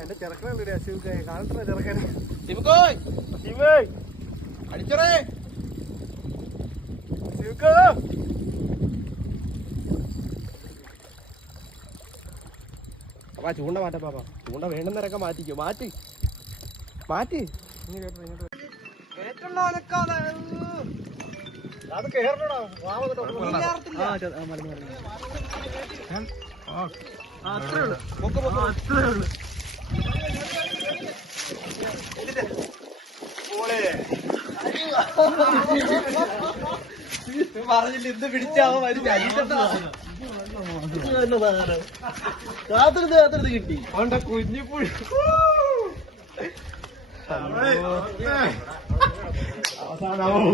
എന്റെ ചെറുക്കനുണ്ട് അശുക്കെ കാണുന്ന ചെറുക്കൻ അടിച്ചറേ അപ്പാ ചൂണ്ട മാറ്റാ പാപ്പാ ചൂണ്ട വേണ്ടുന്നവരൊക്കെ മാറ്റിക്കോ മാറ്റി മാറ്റി അത് കേറണോ അത്രേ ഉള്ളു അത്രേ ഉള്ളു പറഞ്ഞില്ല ഇന്ന് പിടിച്ചാവോ കാത്തിരുന്ന് കിട്ടി അവന്റെ കുഞ്ഞിപ്പുഴി അവസാനം